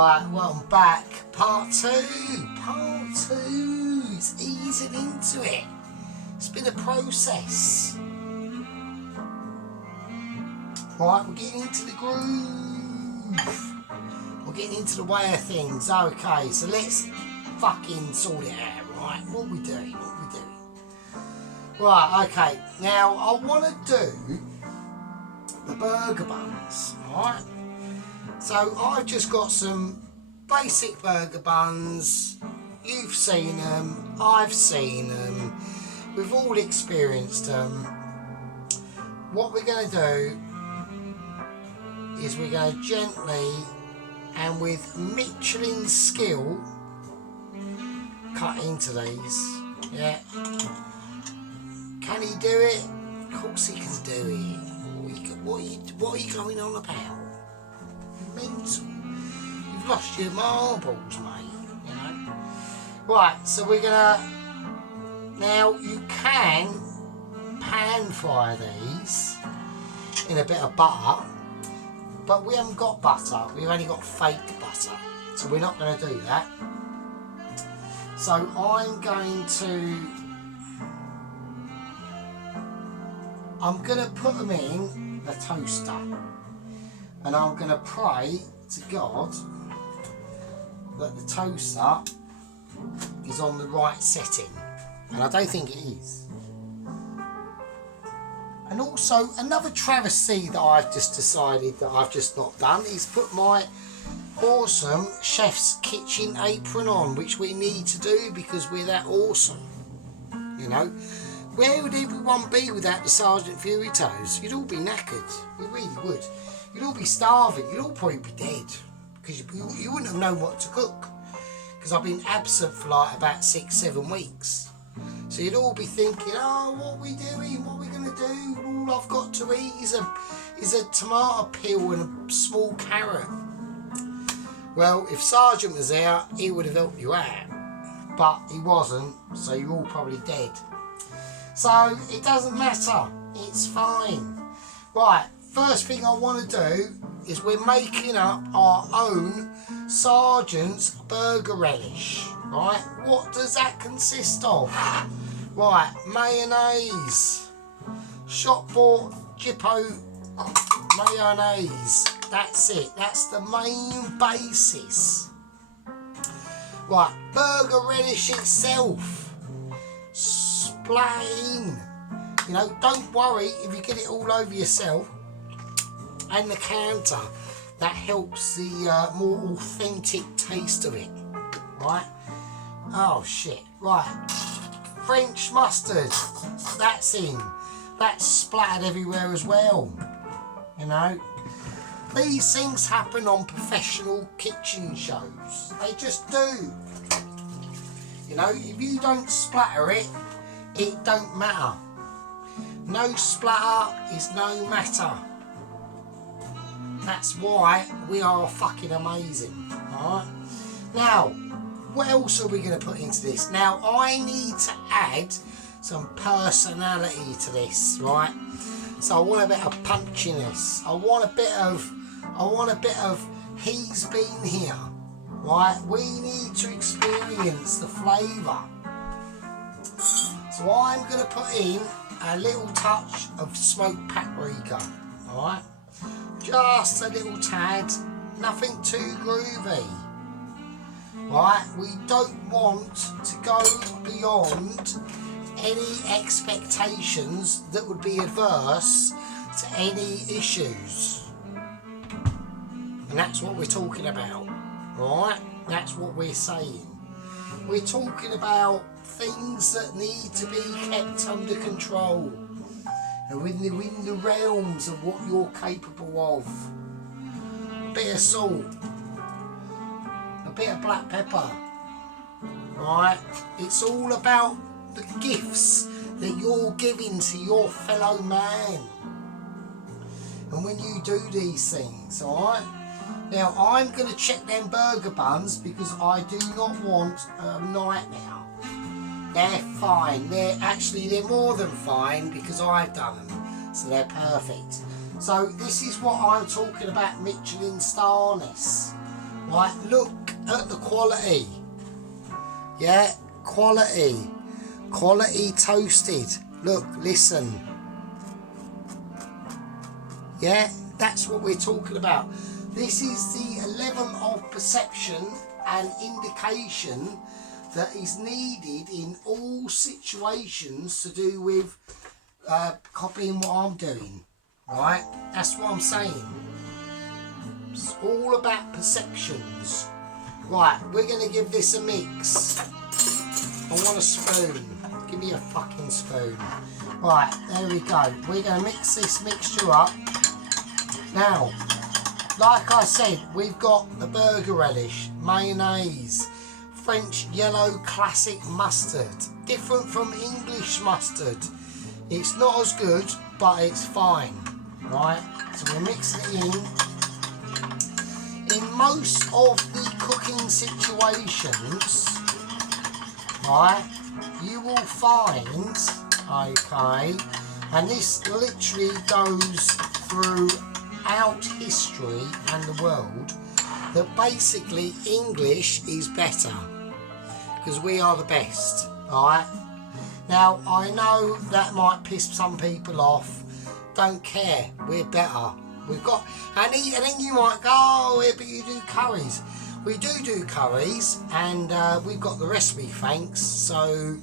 Right, welcome back. Part two. It's easing into it. It's been a process. Right, we're getting into the groove. We're getting into the way of things. Okay, so let's fucking sort it out, right? What are we doing? Right, okay. Now, I want to do the burger buns, right? So, I've just got some basic burger buns. You've seen them. I've seen them. We've all experienced them. What we're going to do is we're going to gently and with Michelin skill cut into these. Yeah. Can he do it? Of course he can do it. What are you going on about? Mental. You've lost your marbles, mate. You know. Right. So we're gonna. Now you can pan fry these in a bit of butter, but we haven't got butter. We've only got fake butter, so we're not going to do that. So I'm going to put them in the toaster, and I'm going to pray to God that the toaster is on the right setting, and I don't think it is. And also another travesty that I've just decided that I've just not done is put my awesome chef's kitchen apron on, which we need to do because we're that awesome. You know, where would everyone be without the Sergeant Fury toes? You'd all be knackered. You really would. You'd all be starving. You'd all probably be dead because you wouldn't have known what to cook. Because I've been absent for like about 6-7 weeks. So you'd all be thinking, oh, what are we doing? What are we going to do? All I've got to eat is a tomato peel and a small carrot. Well, if Sergeant was there, he would have helped you out. But he wasn't, so you're all probably dead. So it doesn't matter. It's fine. Right, first thing I want to do is we're making up our own Sergeant's burger relish. Right, what does that consist of? Right, mayonnaise, shop bought Jippo mayonnaise. That's it. That's the main basis. Right, burger relish itself. Splain. You know, don't worry if you get it all over yourself. And the counter. That helps the more authentic taste of it. Right? Oh shit. Right. French mustard. That's in. That's splattered everywhere as well. You know? These things happen on professional kitchen shows. They just do. You know, if you don't splatter it, it don't matter. No splatter is no matter. That's why we are fucking amazing. Alright? Now, what else are we going to put into this? Now, I need to add some personality to this, right? So I want a bit of punchiness. I want a bit of he's been here, right? We need to experience the flavour. So I'm going to put in a little touch of smoked paprika, alright? Just a little tad, nothing too groovy. Right, we don't want to go beyond any expectations that would be adverse to any issues. And that's what we're talking about, right? That's what we're saying. We're talking about things that need to be kept under control and within the realms of what you're capable of. A bit of salt, a bit of black pepper, right? It's all about the gifts that you're giving to your fellow man. And when you do these things, alright? Now I'm going to check them burger buns because I do not want a nightmare. They're fine. They're more than fine because I've done them. So they're perfect. So this is what I'm talking about, Michelin starness. Right, look at the quality. Yeah, quality. Quality toasted. Look, listen. Yeah, that's what we're talking about. This is the level of perception and indication that is needed in all situations to do with copying what I'm doing. Right? That's what I'm saying. It's all about perceptions. Right, we're going to give this a mix. I want a spoon. Give me a fucking spoon. Right, there we go. We're going to mix this mixture up. Now, like I said, we've got the burger relish, mayonnaise, French yellow classic mustard. Different from English mustard. It's not as good, but it's fine. Right, so we're mixing it in. In most of the cooking situations, right, you will find, okay, and this literally goes throughout history and the world, that basically English is better because we are the best. Alright, now I know that might piss some people off. Don't care, we're better. We've got, and then you might go, oh yeah, but you do curries. We do curries, and we've got the recipe, thanks. So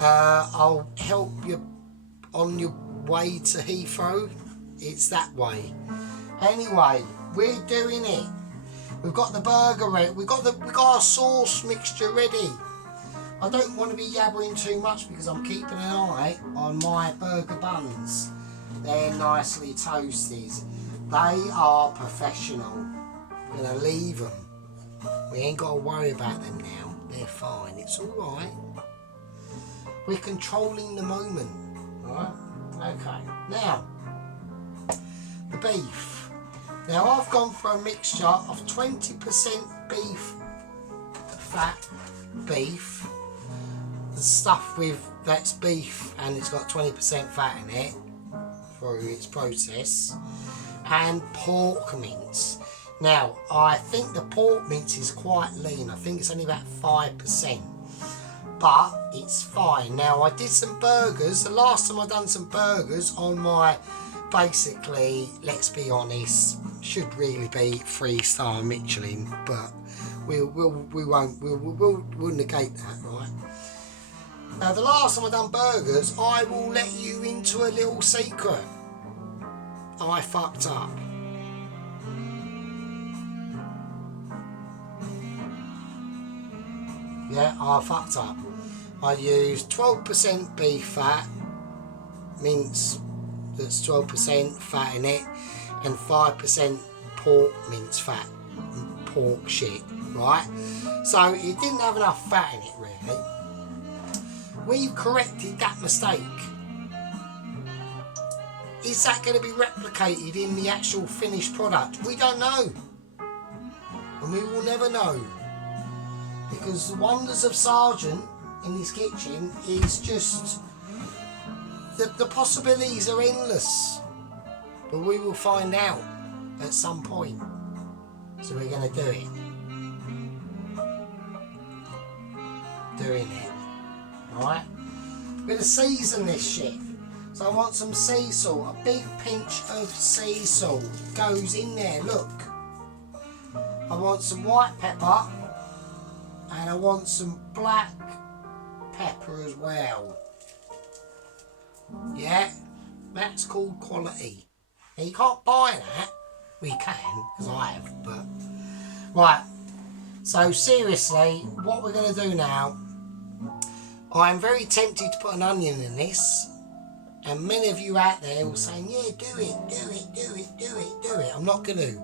I'll help you on your way to Heathrow. It's that way. Anyway, we're doing it. We've got the burger ready. We've got our sauce mixture ready. I don't want to be yabbering too much because I'm keeping an eye on my burger buns. They're nicely toasted. They are professional. I'm going to leave them. We ain't got to worry about them now. They're fine. It's alright. We're controlling the moment. Alright? Okay. Now, the beef. Now, I've gone for a mixture of 20% beef fat beef. The stuff that's beef and it's got 20% fat in it through its process, and pork mince. Now, I think the pork mince is quite lean. I think it's only about 5%, but it's fine. Now, I did some burgers. The last time I done some burgers on my, basically, let's be honest, should really be 3-star Michelin, but we'll negate that, right? Now, the last time I done burgers, I will let you into a little secret. I fucked up. Yeah, I fucked up. I used 12% beef fat, mince that's 12% fat in it, and 5% pork mince fat, pork shit, right? So it didn't have enough fat in it, really. We've corrected that mistake. Is that going to be replicated in the actual finished product? We don't know. And we will never know. Because the wonders of Sergeant in his kitchen is just... The possibilities are endless. But we will find out at some point. So we're going to do it. Doing it. Alright? We're going to season this shit. So I want some sea salt. A big pinch of sea salt goes in there, look. I want some white pepper. And I want some black pepper as well. Yeah, that's called quality. Now you can't buy that. We can, because I have, but... Right, so seriously, what we're going to do now, I'm very tempted to put an onion in this, and many of you out there will say, yeah, do it. I'm not going to.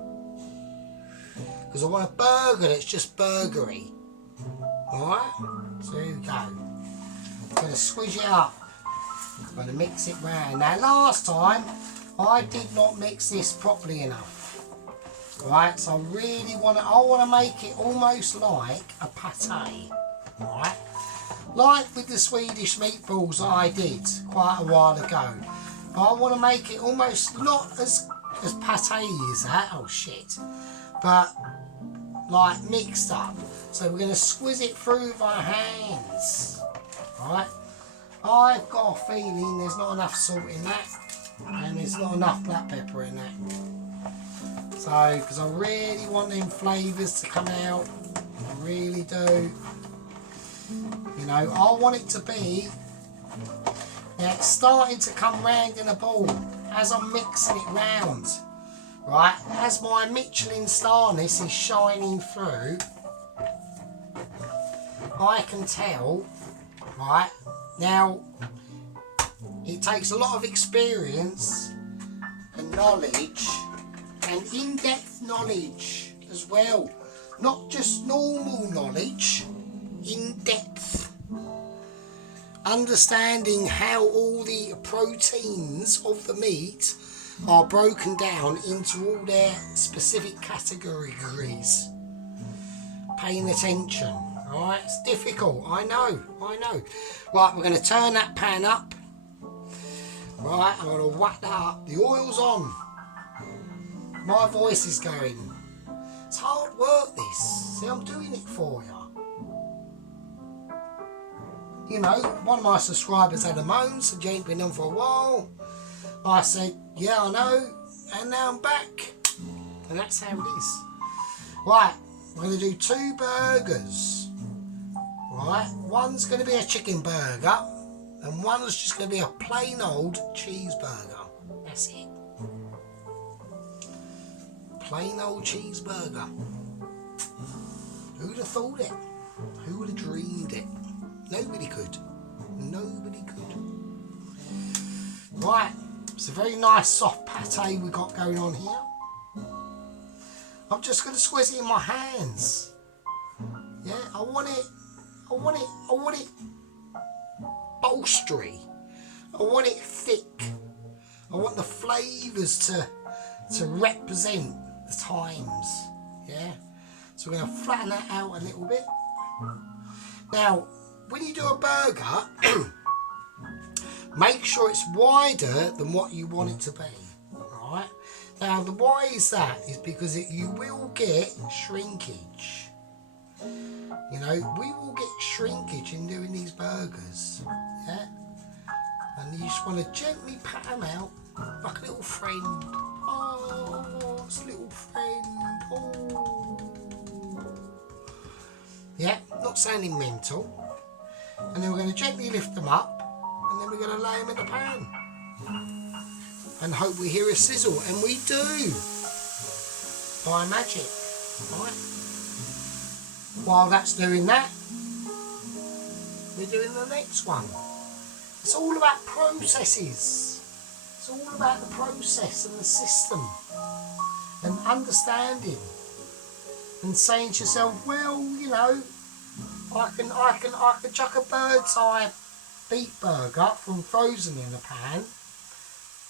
Because I want a burger that's just burgery. Alright, so here we go. I'm going to squish it up. I'm going to mix it round. Now last time, I did not mix this properly enough. Alright, so I really want to make it almost like a pate. Alright, like with the Swedish meatballs I did quite a while ago. I want to make it almost not as pate as that, oh shit, but like mixed up. So we're going to squeeze it through with our hands. Right? I've got a feeling there's not enough salt in that, and there's not enough black pepper in that. So, because I really want them flavours to come out, I really do. You know, I want it to be, now it's starting to come round in a ball as I'm mixing it round. Right, as my Michelin starness is shining through, I can tell, right, now it takes a lot of experience and knowledge and in-depth knowledge as well, not just normal knowledge, in-depth. Understanding how all the proteins of the meat are broken down into all their specific categories. Paying attention, alright? It's difficult, I know. Right, we're going to turn that pan up. Right, I'm going to whack that up. The oil's on. My voice is going. It's hard work, this. See, I'm doing it for you. You know, one of my subscribers had a moan, said you ain't been on for a while. I said, yeah, I know, and now I'm back. And that's how it is. Right, we're going to do 2 burgers. Right, one's going to be a chicken burger, and one's just going to be a plain old cheeseburger. That's it. Plain old cheeseburger. Who'd have thought it? Who would have dreamed it? Nobody could. Nobody could. Right, it's a very nice soft pate we got going on here. I'm just going to squeeze it in my hands. Yeah, I want it bolstery. I want it thick. I want the flavours to represent the times. Yeah, so we're going to flatten that out a little bit. Now, when you do a burger, make sure it's wider than what you want it to be. Alright? Now, the why is that is because you will get shrinkage. You know, we will get shrinkage in doing these burgers. Yeah? And you just want to gently pat them out like a little friend. Oh, it's a little friend. Oh. Yeah, not sounding mental. And then we're going to gently lift them up, and then we're going to lay them in the pan and hope we hear a sizzle, and we do, by magic. Right? While that's doing that, we're doing the next one. It's all about processes. It's all about the process and the system and understanding and saying to yourself, well, you know, I can chuck a bird's eye beef burger from frozen in a pan,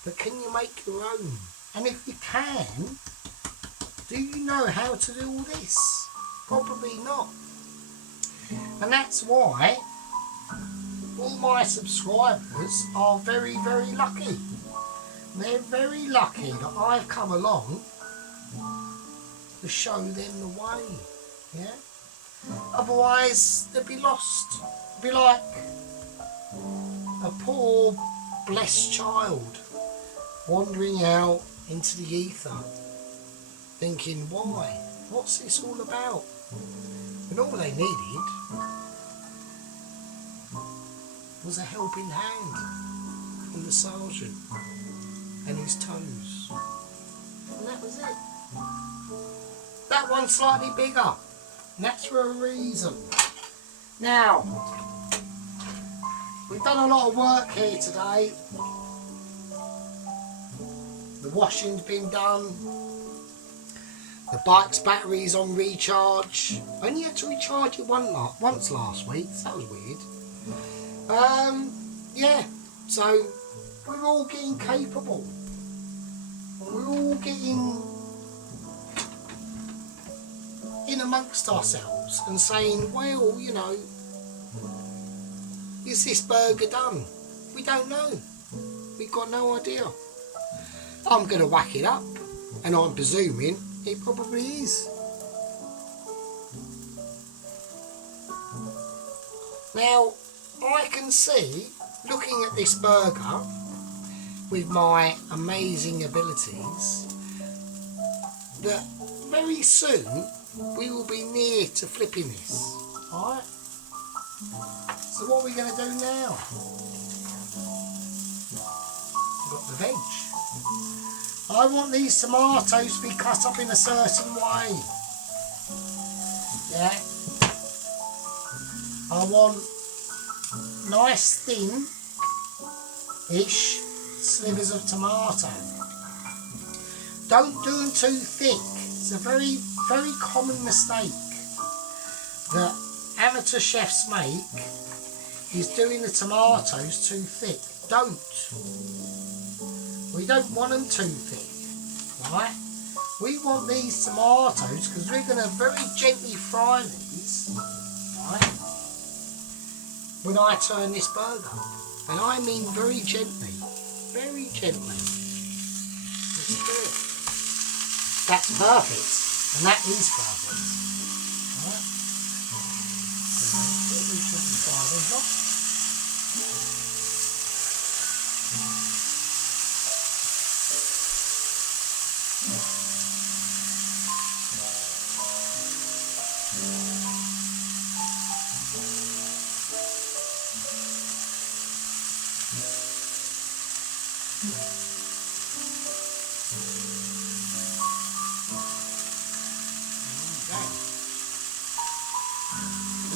but can you make your own? And if you can, do you know how to do all this? Probably not. And that's why all my subscribers are very, very lucky. They're very lucky that I've come along to show them the way. Yeah? Otherwise, they'd be lost. They'd be like a poor, blessed child wandering out into the ether, thinking, why? What's this all about? And all they needed was a helping hand from the sergeant and his toes. And that was it. That one's slightly bigger. And that's for a reason. Now, we've done a lot of work here today. The washing's been done. The bike's battery's on recharge. I only had to recharge it once last week. So that was weird. Yeah, so we're all getting capable. We're all getting in amongst ourselves and saying, well, you know, is this burger done? We don't know. We've got no idea. I'm going to whack it up, and I'm presuming it probably is. Now, I can see, looking at this burger, with my amazing abilities, that very soon we will be near to flipping this. Alright? So what are we going to do now? We've got the veg. I want these tomatoes to be cut up in a certain way. Yeah? I want nice thin-ish slivers of tomato. Don't do them too thick. It's a very, very common mistake that amateur chefs make, is doing the tomatoes too thick. Don't. We don't want them too thick, right? We want these tomatoes, because we're going to very gently fry these, right, when I turn this burger. And I mean very gently. Very gently. Let's do it. That's perfect. And that is perfect. Right. So, really gently fry these off.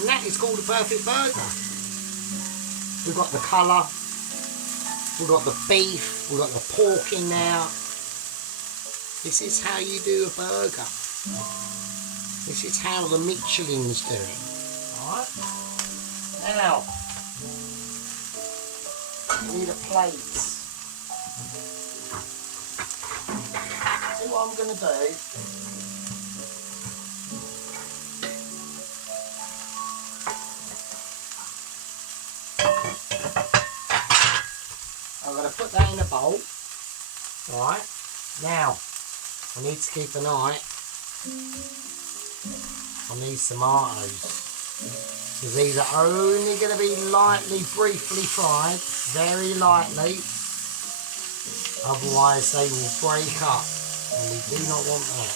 And that is called a perfect burger. We've got the colour, we've got the beef, we've got the pork in now. This is how you do a burger. This is how the Michelin's do it. Alright? Now, we need a plate. See what I'm going to do? I'm going to put that in a bowl. Right. Now, I need to keep an eye on these tomatoes. Because these are only going to be lightly, briefly fried. Very lightly. Otherwise they will break up. And we do not want that.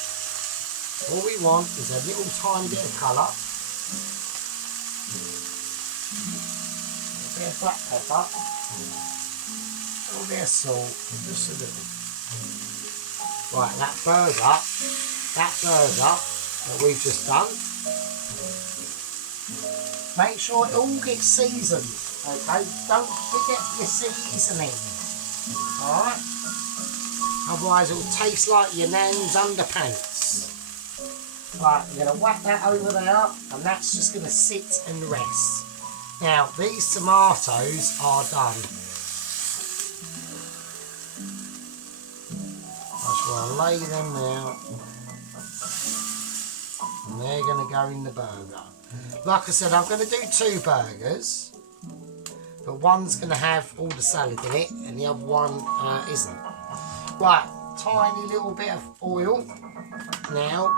All we want is a little tiny bit of colour. A bit of black pepper. A little bit of salt. Just a little. Right, that burger that we've just done, make sure it all gets seasoned, okay? Don't forget your seasoning, alright? Otherwise it will taste like your nan's underpants. Right, we're going to whack that over there, and that's just going to sit and rest. Now, these tomatoes are done. I just want to lay them out, and they're going to go in the burger. Like I said, I'm going to do 2 burgers, but one's going to have all the salad in it, and the other one isn't. Right, tiny little bit of oil now.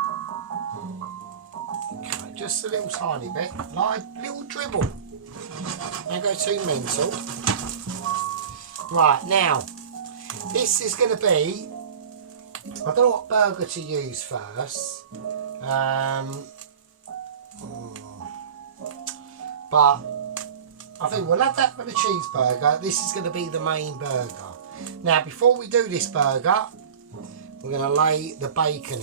Okay, just a little tiny bit, like a little dribble. Don't go too mental. Right, now, this is going to be, I don't know what burger to use first, but I think we'll have that for the cheeseburger. This is going to be the main burger. Now, before we do this burger, we're going to lay the bacon in.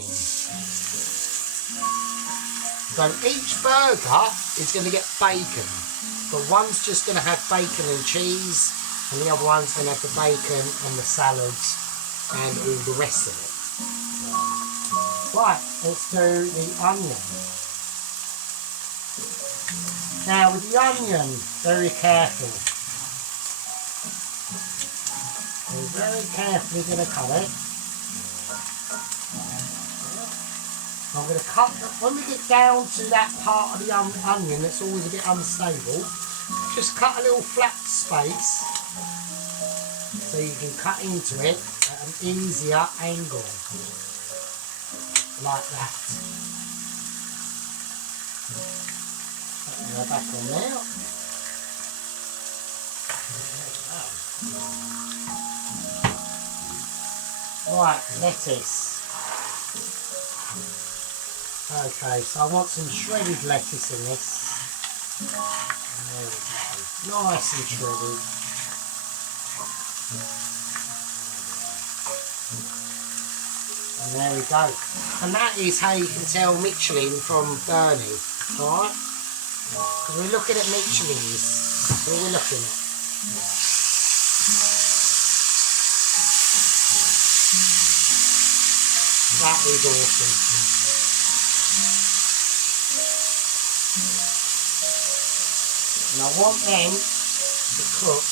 So each burger is going to get bacon, but one's just going to have bacon and cheese, and the other one's going to have the bacon and the salads and all the rest of it. Right, let's do the onion. Now with the onion, very careful. We're very carefully going to cut it. I'm going to cut, when we get down to that part of the onion that's always a bit unstable, just cut a little flat space so you can cut into it at an easier angle. Like that. Go back on now. Right, lettuce. Okay, so I want some shredded lettuce in this. There we go. Nice and shredded. And there we go. And that is how you can tell Michelin from Bernie. Alright? Because we're looking at Michelin's. That's all we're looking at. That is awesome. And I want them to cook.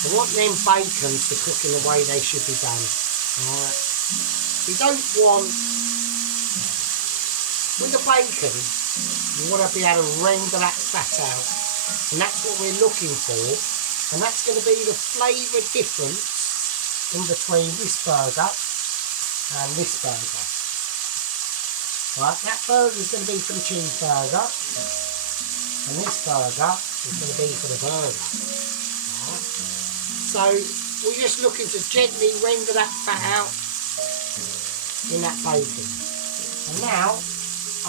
I want them bacons to cook in the way they should be done. Alright. You don't want, with the bacon, you want to be able to render that fat out. And that's what we're looking for. And that's going to be the flavour difference in between this burger and this burger. Right, that burger is going to be for the cheeseburger, and this burger is going to be for the burger. Right. So we're just looking to gently render that fat out in that bacon. And now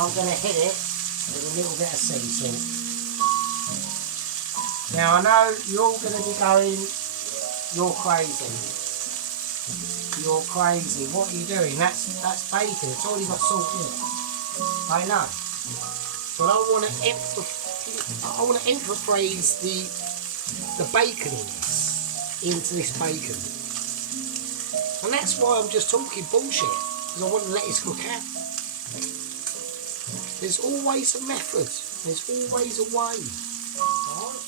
I'm going to hit it with a little bit of sea salt. Now I know you're all going to be going, you're crazy. You're crazy. What are you doing? That's bacon. It's already got salt in it. I know. But I want to emphasise the bacon in this, into this bacon. And that's why I'm just talking bullshit. Because I want to let this cook out. There's always a method. There's always a way. Alright?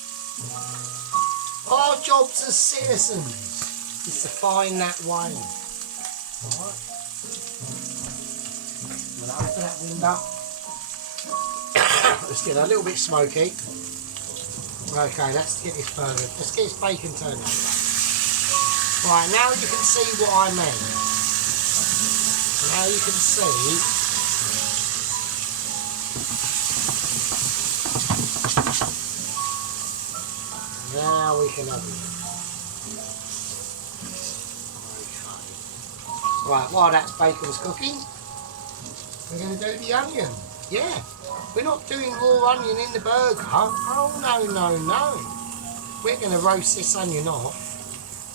Our jobs as citizens is to find that way. Alright. I'm going to open that window. Let's get a little bit smoky. Okay, let's get this burger. Let's get this bacon turned over. Right, now you can see what I mean. Now you can see. Now we can open it. Right, while that bacon's cooking, we're going to do the onion. Yeah, we're not doing raw onion in the burger. Oh, no, no, no. We're going to roast this onion off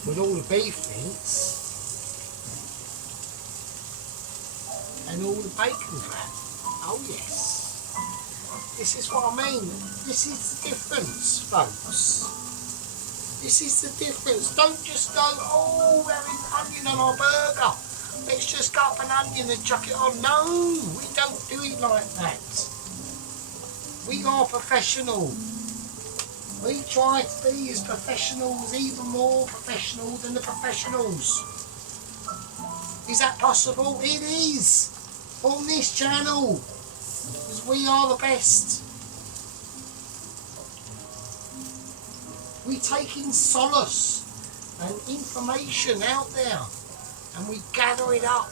with all the beef mince and all the bacon fat. Oh, yes. This is what I mean. This is the difference, folks. This is the difference. Don't just go, oh, there is onion on our burger. Let's just cut up an onion and chuck it on. No, we don't do it like that. We are professional. We try to be as professionals, even more professional than the professionals. Is that possible? It is. On this channel. Because we are the best. We take in solace and information out there. And we gather it up,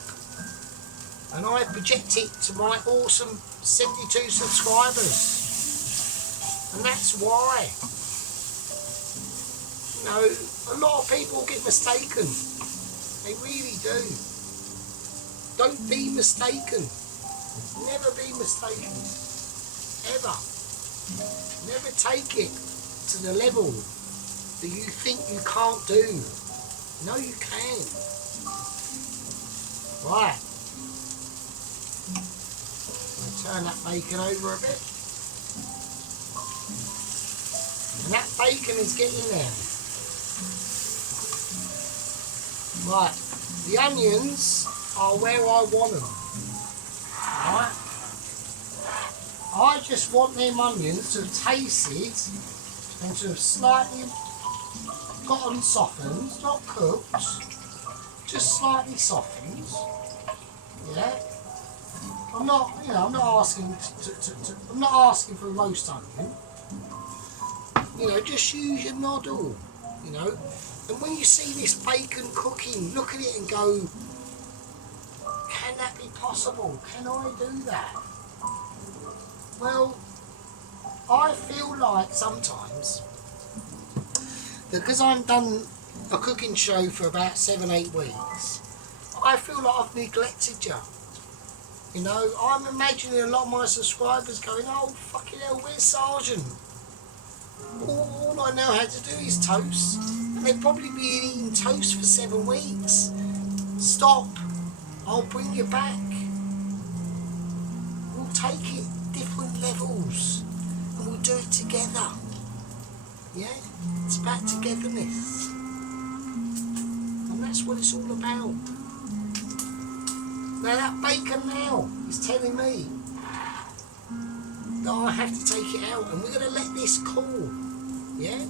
and I project it to my awesome 72 subscribers, and that's why, you know, a lot of people get mistaken. They really do. Don't be mistaken. Never be mistaken. Ever. Never take it to the level that you think you can't do. No, you can. Right, I'll turn that bacon over a bit, and that bacon is getting there. Right, the onions are where I want them. Right, I just want them onions to have tasted and to have slightly gotten softened, not cooked. Just slightly softened, yeah. I'm not asking I'm not asking for a roast onion. You know, just use your noddle. You know, and when you see this bacon cooking, look at it and go, can that be possible? Can I do that? Well, I feel like sometimes that because I've done a cooking show for about 7-8 weeks, I feel like I've neglected you. You know, I'm imagining a lot of my subscribers going, oh, fucking hell, where's Sergeant? All I know how to do is toast. And they've probably been eating toast for 7 weeks. Stop. I'll bring you back. We'll take it different levels. And we'll do it together. Yeah? It's about togetherness. And that's what it's all about. Now that bacon now is telling me that I have to take it out, and we're going to let this cool. Yeah?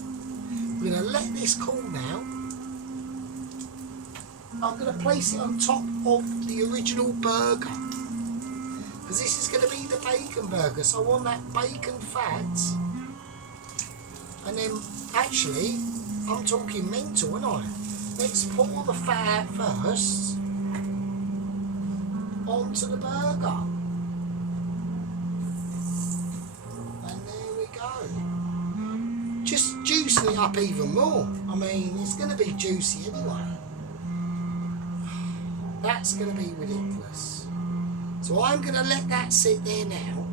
We're going to let this cool now. I'm going to place it on top of the original burger, because this is going to be the bacon burger, so I want that bacon fat. And then, actually, I'm talking mental, aren't I? Let's pour the fat first onto the burger. And there we go. Just juicing it up even more. I mean, it's going to be juicy anyway. That's going to be ridiculous. So I'm going to let that sit there now.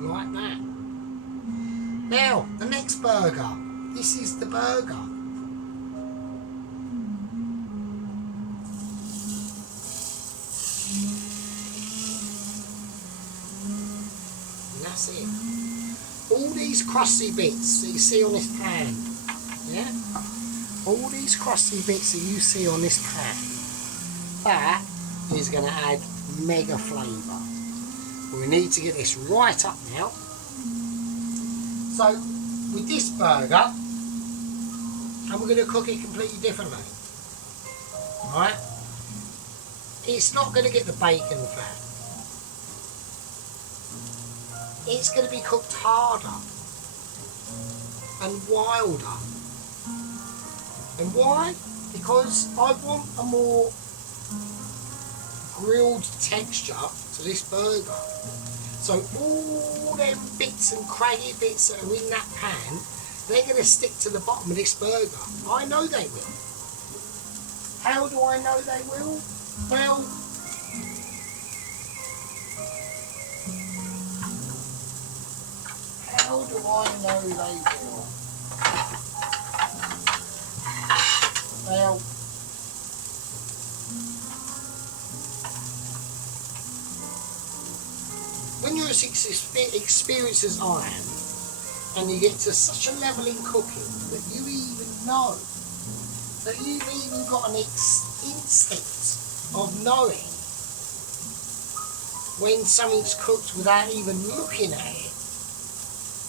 Like that. Now, the next burger. This is the burger. That's it. All these crusty bits that you see on this pan, yeah? All these crusty bits that you see on this pan, that is going to add mega flavour. We need to get this right up now. So, with this burger, and we're going to cook it completely differently. Right? It's not going to get the bacon fat. It's going to be cooked harder and wilder. And why? Because I want a more grilled texture to this burger. So all them bits and craggy bits that are in that pan, they're going to stick to the bottom of this burger. I know they will. How do I know they will? Well, how do I know they will? Well, when you're as experienced as I am, and you get to such a level in cooking that you even know, that you've even got an instinct of knowing when something's cooked without even looking at it,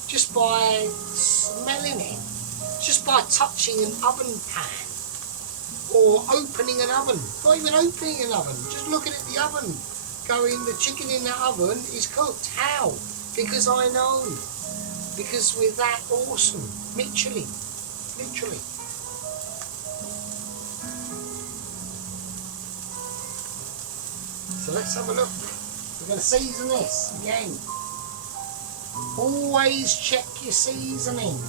just by smelling it, just by touching an oven pan, or opening an oven, not even opening an oven, just looking at the oven, going, the chicken in the oven is cooked. How? Because I know. Because we're that awesome. Literally. Literally. So let's have a look. We're going to season this again. Always check your seasoning.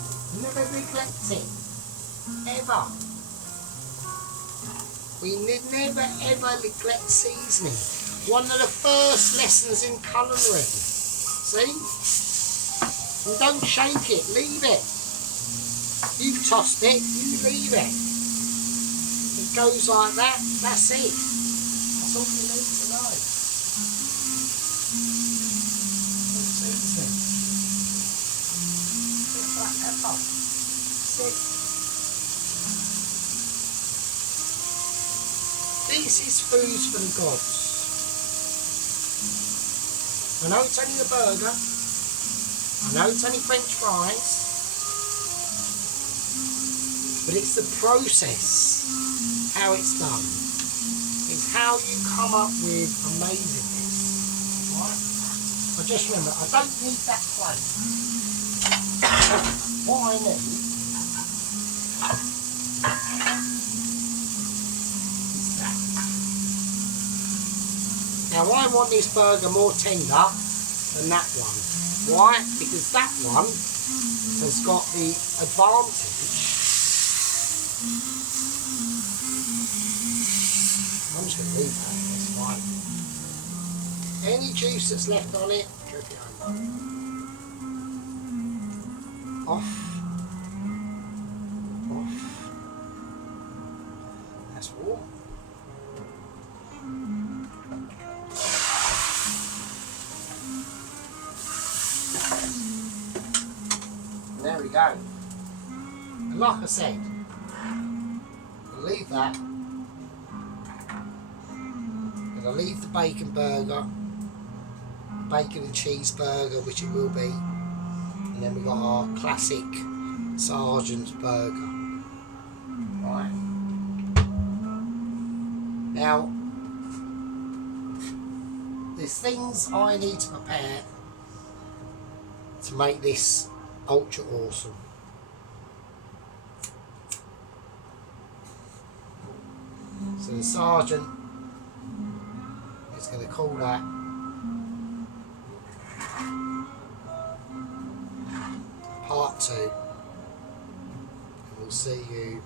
Never neglect it. Ever. We never ever neglect seasoning. One of the first lessons in culinary. See? And don't shake it, leave it. You've tossed it, you leave it. It goes like that, that's it. That's all you need to know. Seasoning. Just black pepper. That's it. This is food for the gods. I know it's only a burger. I know it's only French fries. But it's the process, how it's done. It's how you come up with amazingness. Right? But just remember, I don't need that plate. What I need is that. Now I want this burger more tender than that one. Why? Because that one has got the advantage. I'm just going to leave that, that's fine. Any juice that's left on it, drip it over. Off. Off. That's warm. There we go. And like I said, I'll leave that. And I'll leave the bacon burger, bacon and cheeseburger, which it will be. And then we got our classic Sergeant's burger. Right. Now, there's things I need to prepare to make this ultra awesome. So the sergeant is going to call that part 2, and we'll see you